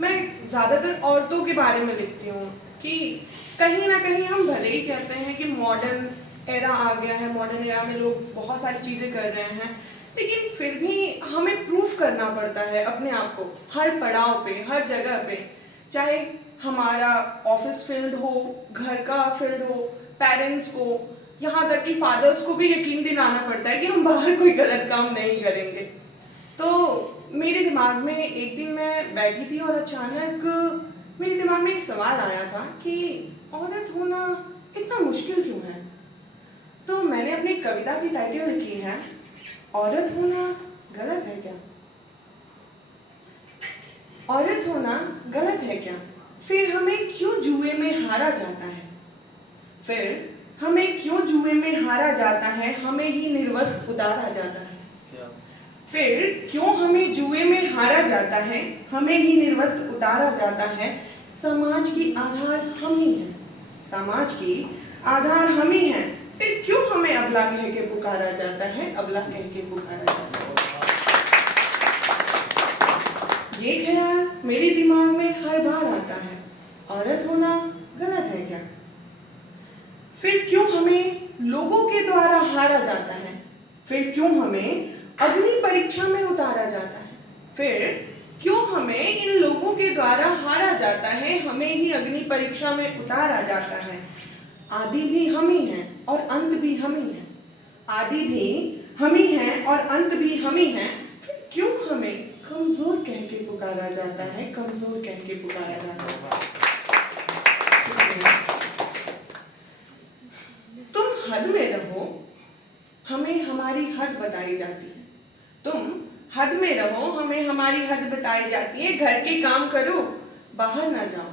मैं ज़्यादातर औरतों के बारे में लिखती हूँ कि कहीं ना कहीं हम भले ही कहते हैं कि मॉडर्न एरा आ गया है, मॉडर्न एरा में लोग बहुत सारी चीज़ें कर रहे हैं, लेकिन फिर भी हमें प्रूफ करना पड़ता है अपने आप को हर पड़ाव पे, हर जगह पे, चाहे हमारा ऑफिस फील्ड हो, घर का फील्ड हो, पेरेंट्स को, यहाँ तक कि फादर्स को भी यकीन दिलाना पड़ता है कि हम बाहर कोई गलत काम नहीं करेंगे। तो मेरे दिमाग में एक दिन मैं बैठी थी और अचानक मेरे दिमाग में एक सवाल आया था कि औरत होना इतना मुश्किल क्यों है। तो मैंने अपनी कविता की टाइटल लिखी है, औरत होना गलत है क्या। औरत होना गलत है क्या, फिर हमें क्यों जुए में हारा जाता है, फिर हमें क्यों जुए में हारा जाता है, हमें ही निर्वस्त्र उतारा जाता है, फिर क्यों हमें जुए में हारा जाता है, हमें ही निर्वस्त्र उतारा जाता है। समाज की आधार हम ही हैं, समाज की आधार हम ही हैं, फिर क्यों हमें अबला कह के पुकारा जाता है, अबला कह के पुकारा जाता है। ये ख्याल मेरे दिमाग में हर बार आता है, औरत होना गलत है क्या, फिर क्यों हमें लोगों के द्वारा हारा जाता है, फिर क्यों हमें अग्नि परीक्षा में उतारा जाता है, फिर क्यों हमें इन लोगों के द्वारा हारा जाता है, हमें ही अग्नि परीक्षा में उतारा जाता है। आदि भी हम ही हैं और अंत भी हम ही हैं, आदि भी हम ही हैं और अंत भी हम ही हैं, फिर क्यों हमें कमजोर कह के पुकारा जाता है, कमजोर कह के पुकारा जाता है। तुम हद में रहो, हमें हमारी हद बताई जाती है, तुम हद में रहो, हमें हमारी हद बताई जाती है, घर के काम करो बाहर ना जाओ,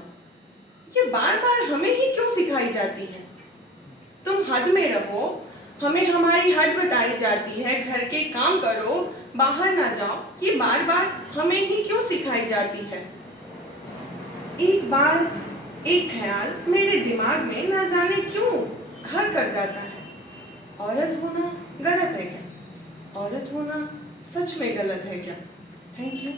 ये बार बार हमें ही क्यों सिखाई जाती है। तुम हद में रहो, हमें हमारी हद बताई जाती है, घर के काम करो बाहर ना जाओ, ये बार बार हमें ही क्यों सिखाई जाती है। एक बार एक ख्याल मेरे दिमाग में न जाने क्यों घर कर जाता है, औरत होना गलत है क्या, औरत होना सच में गलत है क्या। Thank you.